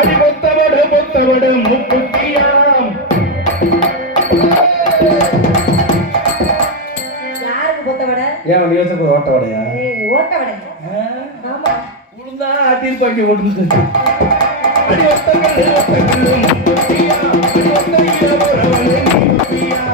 அடி பொத்தவட முக்குத்தியாம். யாருக்கு பொத்தவட? ஏன் நீ வச்ச ஓட்ட வடையா? ஓட்ட வடையா? ஆமா. உளுந்தா தீர்ப்பாக்கி ஓட்டுது. அடி ஒத்தகல்லு முக்குத்தியாம். அடி ஒத்தகில போறவளே முக்குத்தியாம்.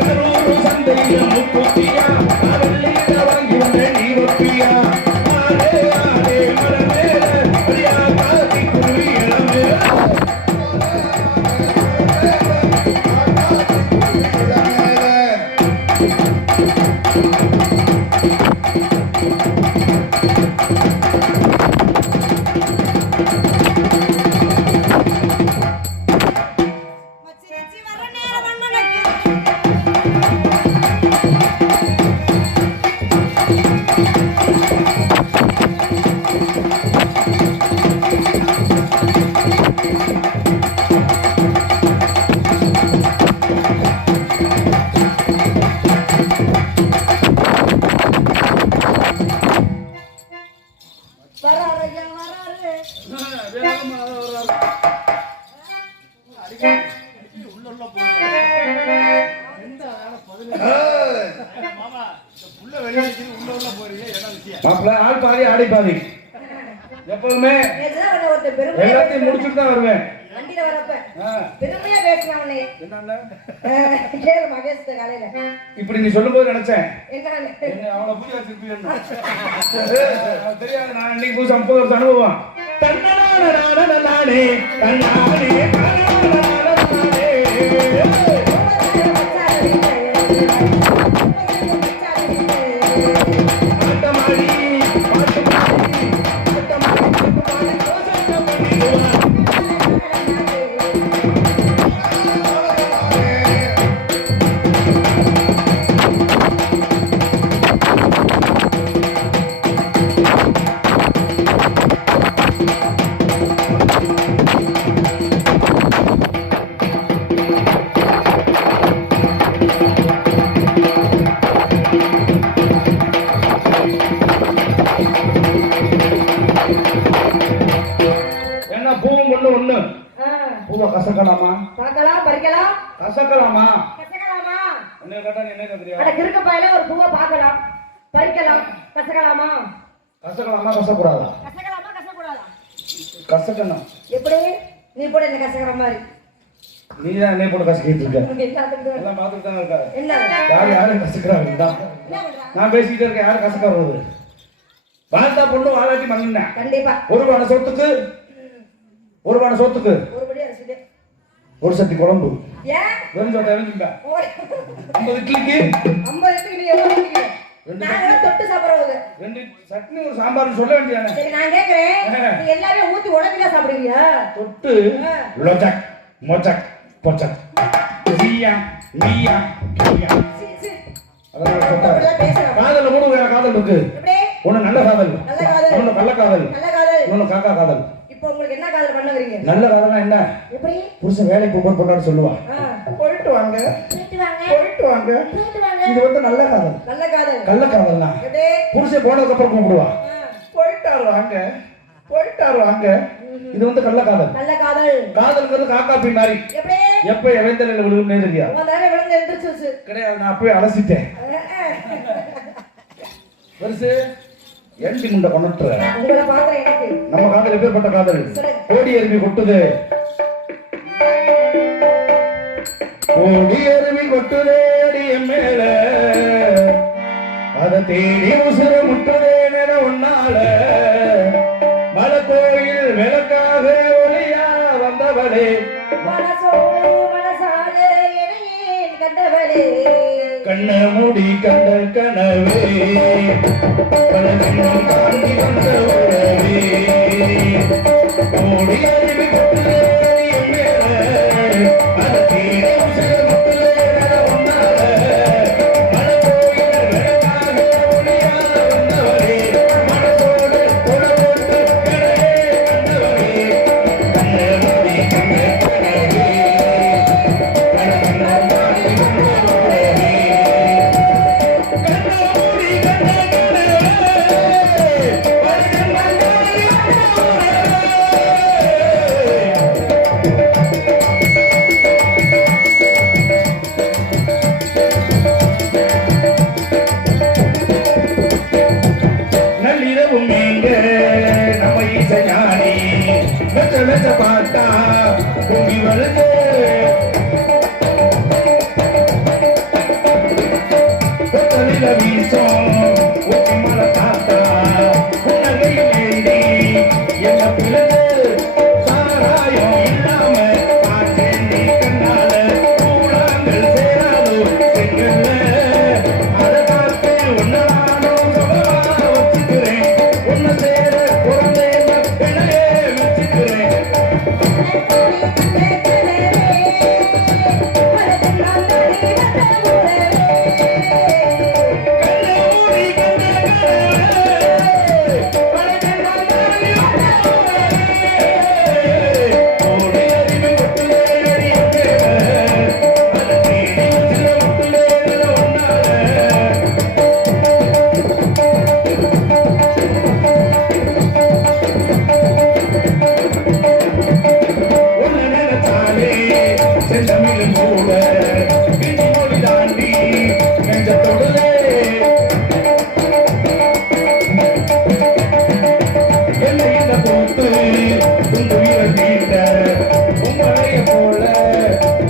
கரூர் சந்தையில முக்குத்தியா அவள்ளியில வாங்கி வந்த நீ ஒப்பியா. ஆடே ஆடே மரமேல அடியா காதி குருவி இளமேல. மாப்பிள்ள ஆள் பாதி ஆடி பாதி. எப்பவுமே எல்லாத்தையும் முடிச்சுட்டு தான் வருவேன். வண்டியில வரப்ப பெருமையா பேசுறானே. என்னன்னா கேளு மகேஷ் காலையில. இப்படி நீ சொல்லும்போது நினைச்சேன் என்ன அவளை பூஜை வச்சிருப்பீங்க. தெரியாது, நான் இன்னைக்கு புதுசா 30 வருஷம் அனுபவம். நானே ஒண்ணு பூவை கசக்கலாமா? பார்க்கலாம், பறிக்கலாம். கசக்கலாமா? கசக்கலாமா? என்ன கேட்டா நீ என்ன கேக்குறியா? அட கிறுக்கு பயலே, ஒரு பூவை பார்க்கலாம், பறிக்கலாம், கசக்கலாமா? கசக்கலாமா கசக்கூடாதா? கசக்கலாமா கசக்கூடாதா? கசக்கணும். எப்படி? நீ போட என்ன கசக்கற மாதிரி? நீ தான் என்ன போட கசக்கிட்டு இருக்க? எல்லாம் பாத்துட்டு தான் இருக்க. என்ன யாரு கசக்குறாங்க? நான் பேசிக்கிட்டே இருக்கேன். யாரு கசக்கறது? வாழ்த்தா பொண்ணு வாழாட்டி மண்ணுன. கண்டிப்பா. ஒரு வாட சொத்துக்கு ஒரு சட்டி குழம்பு. ஏன் வெறும் சோட்டை எழுந்துட்டா 50 இட்லிக்கு 50 இட்லிக்கு நீ எவ்வளவு இட்லிக்கு? நாங்க தொட்டு சாப்பிடுறது. 2 சட்னி ஒரு சாம்பார் சொல்ல வேண்டியதானே? சரி, நான் கேக்குறேன், நீ எல்லாரும் ஊத்தி உடம்பில சாப்பிடுவீங்க? தொட்டு லோச்சக் மோச்சக் போச்சக் சியா மியா கியா. அதெல்லாம் சொல்றேன். காதல்ல மூணு வேற காதல் இருக்கு. எப்படி? ஒன்னு நல்ல காதல், ஒன்னு கள்ள காதல், ஒன்னு காக்கா காதல். இப்போ உங்களுக்கு என்ன காதல் பண்ணுவீங்க? நல்ல காதல்னா என்ன? எப்படி? புருஷன் வேலைக்கு போகும்போது பொண்டாட்டி சொல்லுவா, போயிட்டு வாங்க போயிட்டு வாங்க. இது வந்து நல்ல காதல். நல்ல காதல். கள்ள காதல்னா புருஷன் போனதுக்கு அப்புறம் கூப்பிடுவா, போயிட்டாரு வாங்க போயிட்டாரு வாங்க. இது வந்து கள்ள காதல். நல்ல காதல். காதல்ங்கிறது காக்கா பீ மாதிரி. எப்படி? எப்ப எவந்தலையில விழுகும்னே தெரியாது. உங்க தலை விழுந்து எந்திரிச்சு கிடையாது. நான் அப்பவே அலசிட்டேன். பெருசு எண்டி முண்டை கொண்டுட்டு உங்களை பாக்குற எனக்கு நம்ம காதல் எப்பேற்பட்ட காதல்? கோடி அருவி கொட்டுது, கோடி அருவி கொட்டுதே என் மேல, அதை தேடி உசுர முட்டுதே மேல உன்னால. மலை கோயில் விளக்காக ஒளியா வந்தவளே, மனசாலே எனையேன் கண்டவளே, கண்ண மூடி கண்ட கனவே, பல ஜென்மம் தாண்டி வந்த உறவே. கோடி அருவி கொட்டுதே என் மேல, அதை தேடி உசுர முட்டுதே மேல உன்னால. மலை கோயில் விளக்காக ஒளியா வந்தவளே, மனசோடு தொட போட்டு கனவே கண்டவளே, கண்ண மூடி கண்ட கனவே, பல ஜென்மம் தமிழ் கூட மொழி தாண்டி நெஞ்சத்தொடுதே என்னை இந்த போட்டு துண்டுயிர தீட்ட உங்களைய போல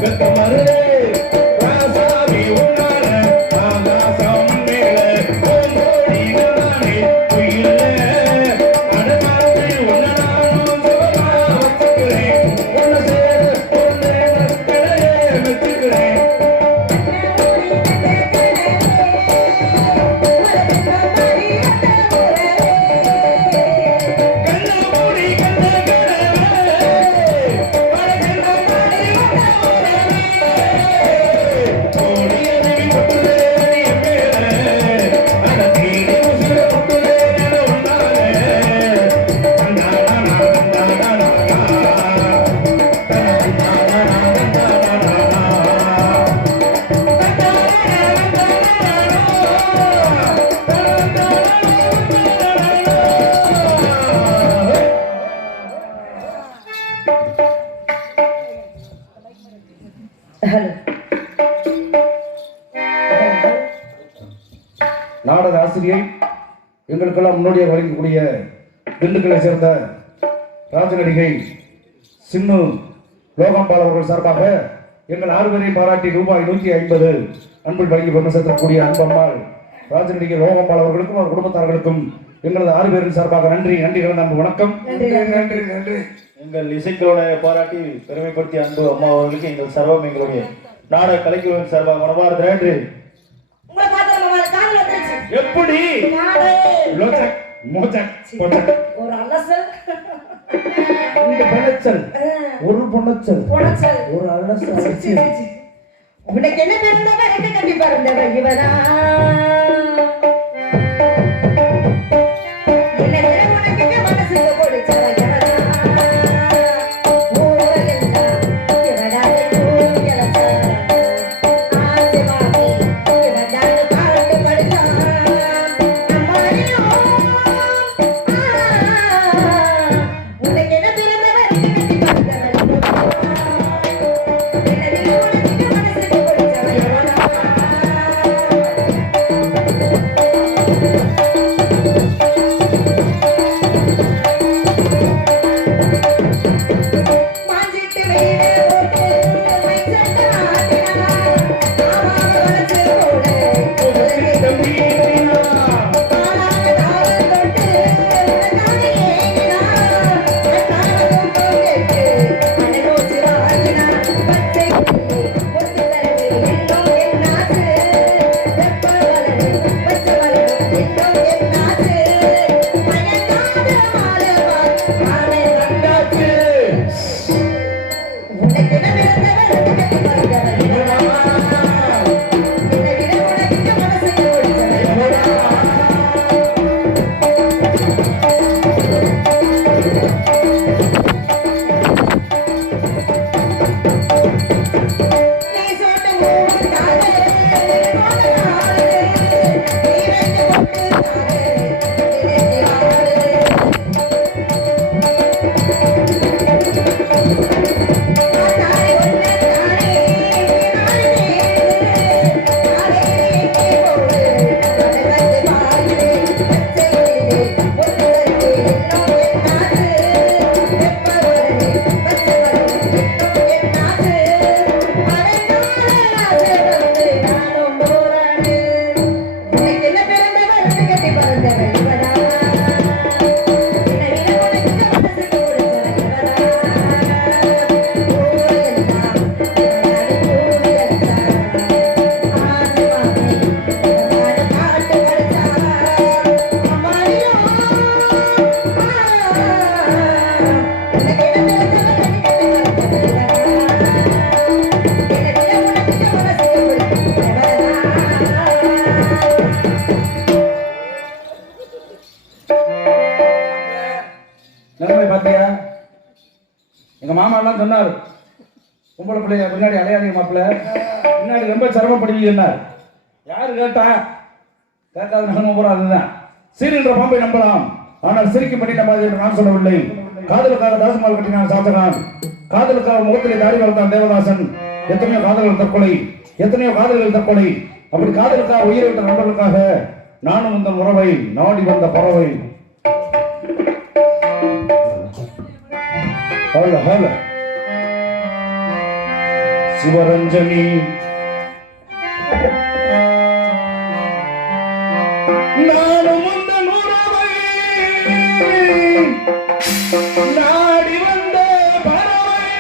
வெக்க மருதே ராசாவி உன்னால ஆகாசம் மேல ஓங்கோடி நானே உயிரில அடமானே உன்னை நானும் சுகமா வச்சுக்கிறேன் உன்னை சேர பொருந்தேன் வச்சுக்கிறேன் நாடக ஆசிரியை எங்களுக்கெல்லாம் முன்னோடியாக வழங்கக்கூடிய திண்டுக்கலை சேர்ந்த ராஜ நடிகை சின்னு லோகாம்பாள் அவர்கள் சார்பாக எங்கள் 6 பேரையும் பாராட்டி ரூபாய் 150 அன்பில் வழங்கி பெருமை சேர்க்கக்கூடிய அன்பம்மாள் ராஜ நடிகை லோகாம்பாள் அவர்களுக்கும் அவர் குடும்பத்தார்களுக்கும் எங்களது 6 பேரின் சார்பாக நன்றி நன்றி கலந்த அன்பு வணக்கம். நன்றி நன்றி. எங்கள் இசைக்கலோட பாராட்டி பெருமைப்படுத்திய அன்பு அம்மா அவர்களுக்கு எங்கள் சர்வம் எங்களுடைய நாடக கலைக்குழுவின் சார்பாக மனமார்ந்த நன்றி. உங்களை பார்த்து நம்ம காதுல வந்துருச்சு. எப்படி லோச்சக் மோச்சக் போச்சக் ஒரு அலசல் இந்த பணச்சல் ஒரு பொண்ணச்சல் பொணச்சல் ஒரு அலசல் உனக்கு என்ன பேருந்தவ ரெண்டு கட்டி பாருந்தவ இவனா என்ன விட உனக்கு மனசுக்கு கொடுச்சவ இவனா ஊரெல்லாம் இவனால ஊயலச்சா ஆசிவாமி இவனால பாட்டு படிச்சான் அம்மாடியோ உனக்கு என்ன பேருந்தவ ரெண்டு கட்டி பாருந்தவ என்ன விட உனக்கு மனசுக்கு கொடுச்சவ இவனா மாஞ்சிட்டு வீடு போட்டு மைசட்ட ஆட்டினா மாமா வளர்ச்சி போட காலாக தாளம் தொட்டு உனக்காக ஏங்கினா காலம் கேட்டு அனலோசி வாங்கினா பச்சை கிளி பொட்டு தரவு எல்லோ என்னாச்சு வெப்ப வளரு பச்சை வளரு எல்லோ என்னாச்சு மயங்காத மாலவா மாலை வந்தாச்சு உனக்கு என்ன விருந்தவர் கட்டி பறந்தவர் இவனா என்னை விட உனக்கு மனசுக்கு பிடிச்சவர் இவனா நீ சொன்ன ஊர் காதல் போன நாள் நீ ரெண்டு பொட்டு காதல் நினைத்து ஆடு ஆத்தாரி ஒன்ன தானே நானே நானே போடு கடந்து பாடு பச்சையிலே பொட்டு தருவே எல்லோ என்னாச்சு வெப்ப வரே பச்சை வரே எல்லோ என்னாச்சு அவனால ஆசை வந்து நானும் போராடு உனக்கு என்ன பிறந்தவர் கட்டி பறந்தவர் இவனா என்னை விட உனக்கு மனசுக்கு பிடிச்சவர் இவனா ஊரெல்லாம் இவனால ஊயலச்சா ஆசிவாமி இவனால பாட்டு படிச்சா அம்மாடியோ உனக்கு என்ன பிறந்தவர் கட்டி பறந்தவர் இவனா என்னை விட உனக்கு மனசுக்கு பிடிச்சவர் நிலைமை பார்த்தியா? எங்க மாமா எல்லாம் சொன்னாரு பொம்பளை பிள்ளைய முன்னாடி அலையாதீங்க மாப்பிள்ள முன்னாடி ரொம்ப சிரமப்படுவீங்க. யாரு கேட்டா கேட்காத நம்ம பூரா அதுதான். சீரின்ற பாம்பை நம்பலாம் ஆனால் சிரிக்கும் படி நம்பாது என்று நான் சொல்லவில்லை. காதலுக்காக தாசமால் கட்டினான் சாத்தனான், காதலுக்காக முகத்திலே தாடி வளர்த்தான் தேவதாசன், எத்தனையோ காதல்கள் தற்கொலை, எத்தனையோ காதல்கள் தற்கொலை. அப்படி காதலுக்காக உயிரை விட்ட நண்பர்களுக்காக நானும் இந்த உறவை நாடி வந்த பறவை. சிவரஞ்சனி நானும் இந்த உறவை நாடி வந்த பறவை.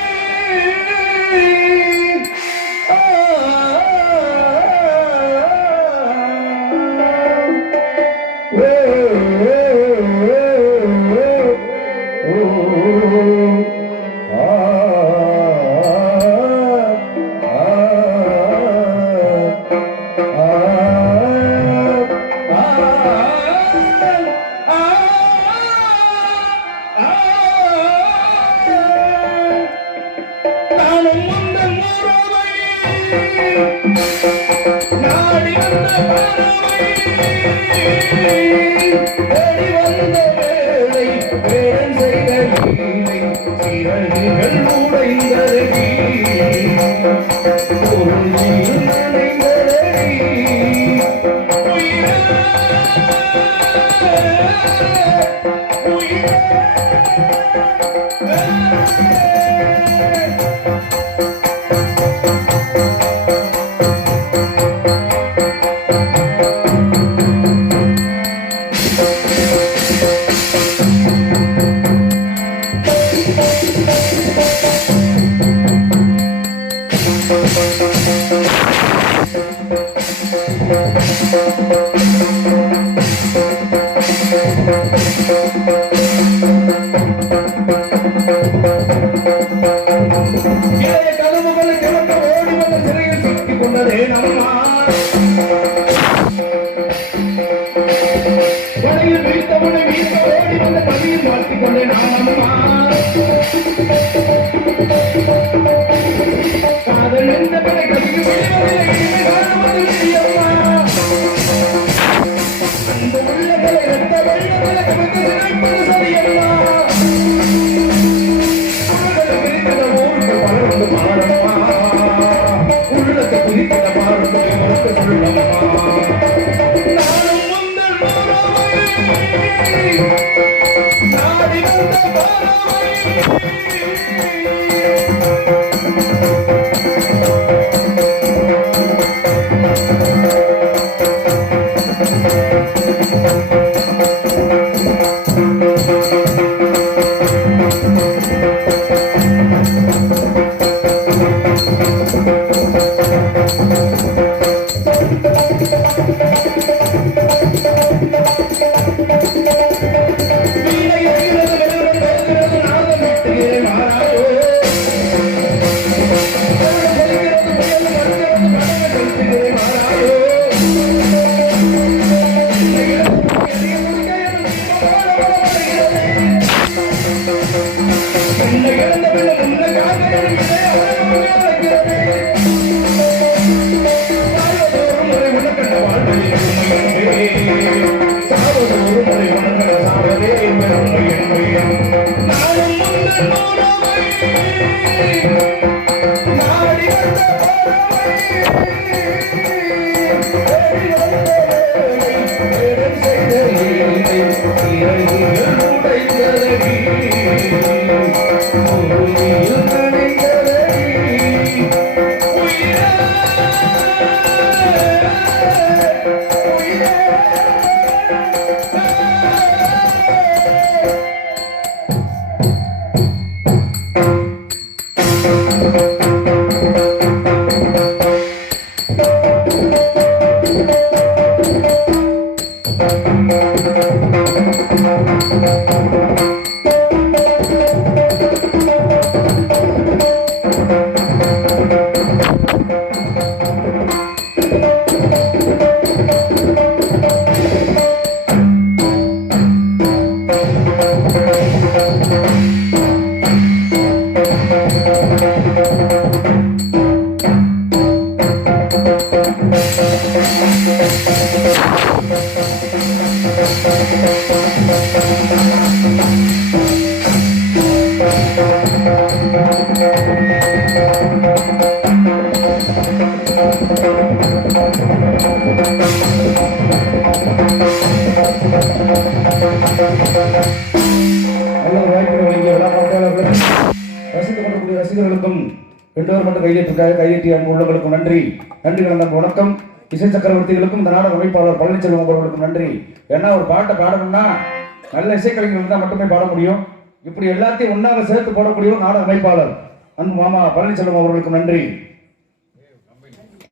நிகழ்ச்சிக்காக கையெட்டிய அன்பு உள்ளவர்களுக்கும் நன்றி. நன்றி கலந்த வணக்கம். இசை சக்கரவர்த்திகளுக்கும் இந்த நாடக அமைப்பாளர் பழனிச்செல்வம் அவர்களுக்கும் நன்றி. ஏன்னா ஒரு பாட்டை பாடணும்னா நல்ல இசைக்கலைஞர்கள் இருந்தால் மட்டுமே பாட முடியும். இப்படி எல்லாத்தையும் ஒன்றாக சேர்த்து போடக்கூடிய நாடக அமைப்பாளர் அன்பு மாமா பழனிச்செல்வம் அவர்களுக்கும் நன்றி.